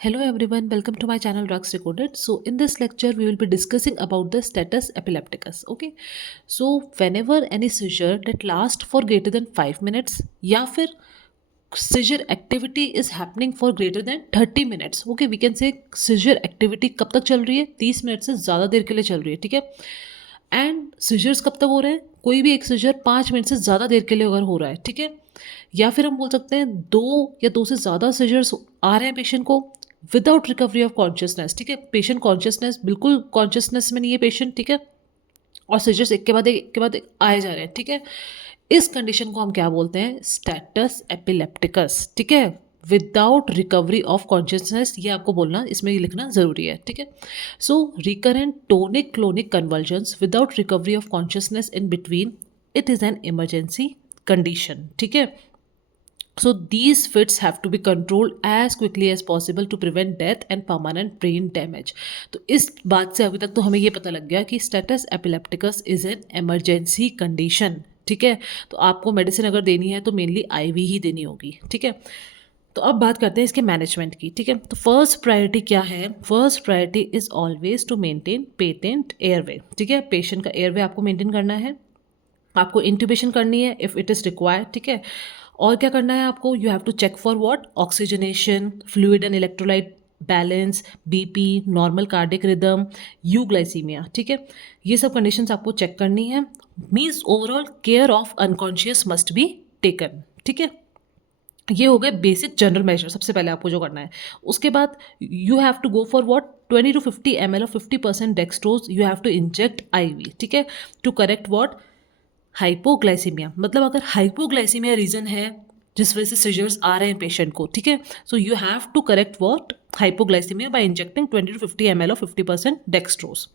Hello everyone, welcome to my channel Drugs Recorded. So in this lecture we will be discussing about the status epilepticus. Okay, so whenever any seizure that lasts for greater than 5 minutes या फिर seizure activity is happening for greater than 30 minutes. Okay, we can say seizure activity कब तक चल रही है, 30 minute से ज़्यादा देर के लिए चल रही है. ठीक है. एंड सीजर्स कब तक हो रहे हैं, कोई भी एक सीजर 5 मिनट से ज़्यादा देर के लिए अगर हो रहा है. ठीक है. या फिर हम बोल सकते हैं दो से ज़्यादा सीजर्स आ रहे हैं पेशेंट को विदाउट रिकवरी ऑफ कॉन्शियसनेस. ठीक है. पेशेंट कॉन्शियसनेस बिल्कुल कॉन्शियसनेस में नहीं है पेशेंट. ठीक है. और सीजर्स एक के बाद एक आए जा रहे हैं. ठीक है. इस कंडीशन को हम क्या बोलते हैं, स्टेटस एपिलेप्टिकस. ठीक है. विदाउट रिकवरी ऑफ कॉन्शियसनेस, ये आपको बोलना, इसमें ये लिखना ज़रूरी है. ठीक है. So recurrent tonic clonic convulsions without recovery of consciousness in between, it is an emergency condition. ठीक है. So these fits have to be controlled as quickly as possible to prevent death and permanent brain damage. तो इस बात से अभी तक तो हमें ये पता लग गया कि status epilepticus is an emergency condition. ठीक है. तो आपको मेडिसिन अगर देनी है तो मेनली आईवी ही देनी होगी. ठीक है. तो अब बात करते हैं इसके मैनेजमेंट की. ठीक है. तो फर्स्ट प्रायोरिटी क्या है, first priority is always to maintain patent airway. ठीक है. पेशेंट का एयरवे आपको मेंटेन करना है, आपको इंट्यूबेशन करनी है इफ़ इट इज़ रिक्वायर्ड. ठीक है. और क्या करना है आपको, you have to check for what, oxygenation, fluid and electrolyte balance, BP, normal cardiac rhythm, euglycemia. ठीक है. ये सब कंडीशंस आपको चेक करनी है. Means overall care of unconscious must be taken. ठीक है. ये हो गए बेसिक जनरल मेजर, सबसे पहले आपको जो करना है. उसके बाद you have to go for what, 20 to 50 ml और 50% dextrose you have to inject IV. ठीक है. To correct what, hypoglycaemia. मतलब अगर हाइपोग्लाइसीमिया रीज़न है जिस वजह से सीजर्स आ रहे हैं पेशेंट को. ठीक है. So you have to correct what, hypoglycaemia by injecting 20 to 50 ml और 50% डेक्सट्रोज.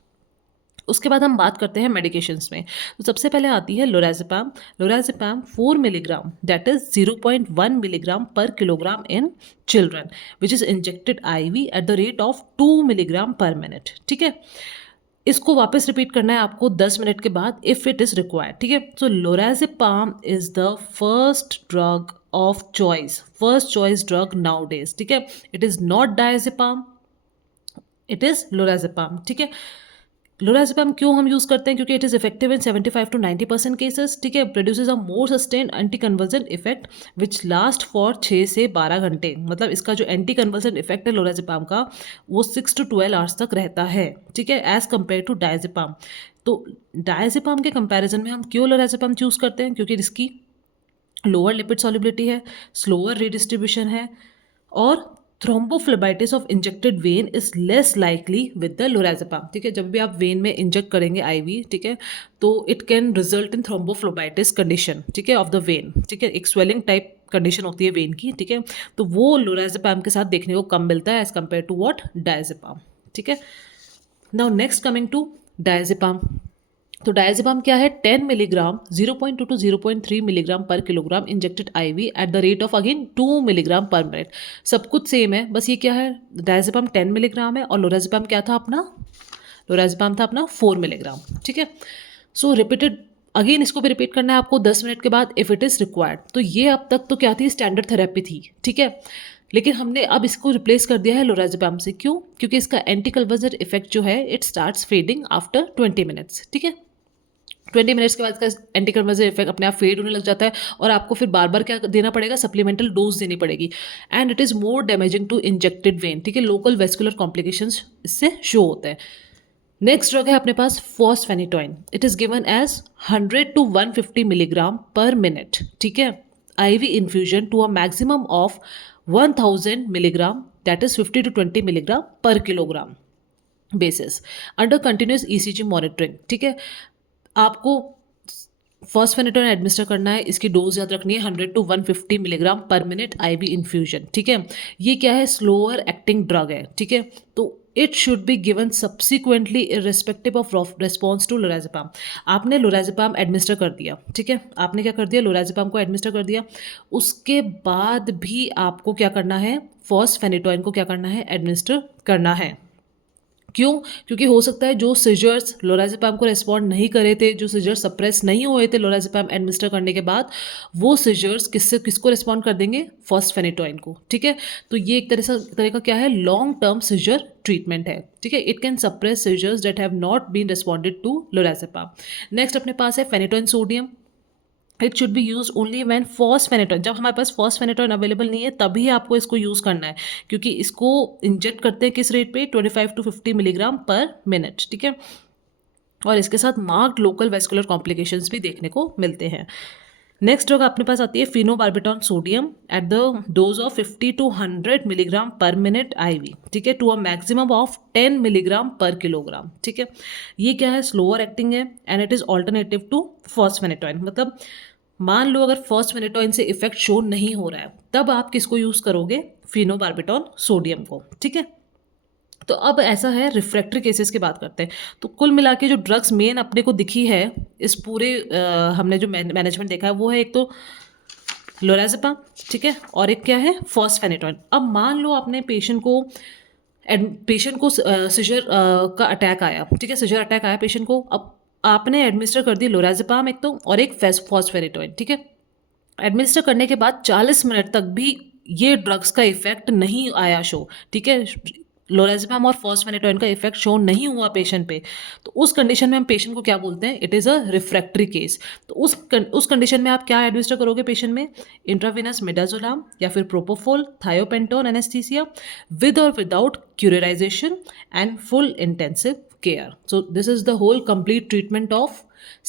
उसके बाद हम बात करते हैं मेडिकेशंस में. तो सबसे पहले आती है lorazepam. Lorazepam 4 milligram, that is 0.1 milligram per kilogram in children, which is injected IV at the rate of 2 milligram per minute. ठीक है. इसको वापस रिपीट करना है आपको 10 मिनट के बाद इफ़ इट इज़ रिक्वायर्ड. ठीक है. So lorazepam is the first drug of choice, first choice drug nowadays. ठीक है. It is not diazepam, it is lorazepam. ठीक है. लोराज़ेपाम क्यों हम यूज़ करते हैं, क्योंकि it is effective in 75 to 90% cases. ठीक है. Produces a more sustain anti convulsion effect which last for 6 से 12 घंटे. मतलब इसका जो एंटी कन्वर्जन इफेक्ट है लोराज़ेपाम का, वो 6 to 12 आवर्स तक रहता है. ठीक है. As compare to diazepam. तो डायजेपाम के कंपैरिजन में हम क्यों लोराज़ेपाम चूज़ करते हैं, क्योंकि इसकी लोअर लिपिड सॉल्युबिलिटी है, स्लोअर रीडिस्ट्रीब्यूशन है, और thrombophlebitis of injected vein is less likely with the lorazepam. ठीक है. जब भी आप वेन में इंजेक्ट करेंगे आईवी, ठीक है, तो it can result in thrombophlebitis condition. ठीक है. Of the when. ठीक है. एक स्वेलिंग टाइप कंडीशन होती है वेन की. ठीक है. तो वो लोराज़ेपाम के साथ देखने को कम मिलता है as compare to what, diazepam. ठीक है. Now next coming to diazepam. तो डायजेपाम क्या है, 10 milligram, 0.2 to 0.3 milligram per kilogram injected IV at the rate of again 2 milligram per minute. सब कुछ सेम है, बस ये क्या है, डायजेपाम 10 मिलीग्राम है और लोराज़ेपाम क्या था अपना, लोराज़ेपाम था अपना 4 मिलीग्राम. ठीक है. सो रिपीटेड अगेन इसको भी रिपीट करना है आपको 10 मिनट के बाद इफ़ इट इज़ रिक्वायर्ड. तो ये अब तक तो क्या थी, स्टैंडर्ड थेरेपी थी. ठीक है. लेकिन हमने अब इसको रिप्लेस कर दिया है लोराज़ेपाम से. क्यों, क्योंकि इसका एंटी कन्वर्जन इफेक्ट जो है it starts fading after 20 minutes. ठीक है. 20 मिनट्स के बाद इसका एंटी कन्वर्जन इफेक्ट अपने आप फेड होने लग जाता है और आपको फिर बार बार क्या देना पड़ेगा, सप्लीमेंटल डोज देनी पड़ेगी. And it is more damaging to injected vein. ठीक है. लोकल वेस्कुलर कॉम्प्लिकेशंस इससे शो होते हैं. नेक्स्ट ड्रग है अपने पास fosphenytoin. It is given as 100 to 150 milligram per minute. ठीक है. IV infusion to a maximum of 1000 milligram, that is 50 to 20 milligram per kilogram basis under continuous ECG monitoring. ठीक है. आपको फॉस्फेनिटोइन एडमिनिस्टर करना है, इसकी डोज याद रखनी है 100 to 150 milligram per minute IV infusion. ठीक है. ये क्या है, स्लोअर एक्टिंग ड्रग है. ठीक है. तो it should be given subsequently irrespective of response to lorazepam. आपने लोराज़ेपाम एडमिनिस्टर कर दिया. ठीक है. आपने क्या कर दिया, लोराज़ेपाम को एडमिनिस्टर कर दिया. उसके बाद भी आपको क्या करना है, फॉस्फेनिटोइन को क्या करना है, एडमिनिस्टर करना है. क्यों? क्योंकि हो सकता है जो सीजर्स लोराज़ेपैम को रिस्पॉन्ड नहीं करे थे, जो सीजर्स सप्रेस नहीं हुए थे लोराज़ेपैम एडमिनिस्टर करने के बाद, वो सीजर्स किसको रिस्पॉन्ड कर देंगे? फॉस्फेनेटोइन को, ठीक है? तो ये एक तरह का क्या है? लॉन्ग टर्म सीजर ट्रीटमेंट है, ठीक है? It can suppress seizures that have not been responded to lorazepam. Next अपने पास है phenytoin sodium. It should be use only when fosphenytoin, जब हमारे पास फॉस्फेनेटोइन अवेलेबल नहीं है तभी आपको इसको यूज़ करना है, क्योंकि इसको इंजेक्ट करते हैं किस रेट पे? 25 टू 50 मिलीग्राम पर मिनट, ठीक है? और इसके साथ मार्क्ड लोकल वेस्कुलर कॉम्प्लिकेशंस भी देखने को मिलते हैं। नेक्स्ट ड्रग अपने पास आती है phenobarbitone sodium at the dose of 50 to 100 milligram per minute IV, ठीक है, to a maximum of 10 milligram per kilogram, ठीक है? ये क्या है? स्लोअर एक्टिंग है and it is alternative to fosphenytoin. मतलब मान लो अगर फॉस्फेनेटोइन से इफेक्ट शो नहीं हो रहा है, तब आप किसको यूज़ करोगे? फिनोबार्बिटॉन सोडियम को, ठीक है? तो अब ऐसा है, रिफ्रैक्टरी केसेस की बात करते हैं। तो कुल मिला के जो ड्रग्स मेन अपने को दिखी है इस पूरे हमने जो मैनेजमेंट देखा है वो है एक तो लोराज़ेपम, ठीक है, और एक क्या है? फॉस्फेनेटोइन। अब मान लो आपने पेशेंट को सीजर का अटैक आया, ठीक है, सीजर अटैक आया पेशेंट को। अब आपने एडमिनिस्टर कर दी लोराज़ेपम एक तो, और एक फॉस्फेनेटोइन, ठीक है? एडमिनिस्टर करने के बाद 40 मिनट तक भी ये ड्रग्स का इफेक्ट नहीं आया शो, ठीक है? लोराज़ेपम और फॉस्फेनेटोइन का इफेक्ट शो नहीं हुआ पेशेंट पे, तो उस कंडीशन में हम पेशेंट को क्या बोलते हैं? It is a refractory case. तो उस कंडीशन में आप क्या एडमिनिस्टर करोगे पेशेंट में? इंट्रावेनस मिडाजोलाम या फिर प्रोपोफोल, थायोपेंटोन एनेस्थीसिया, विद और without curarisation and full intensive care. So this is the whole complete treatment of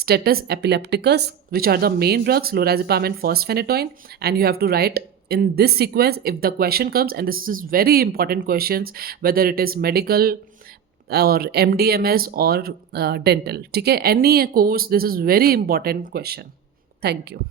status epilepticus, which are the main drugs, lorazepam and fosfenatoin, and you have to write in this sequence if the question comes, and this is very important questions, whether it is medical or MDMS or dental, ठीक है? Any course, this is very important question. Thank you.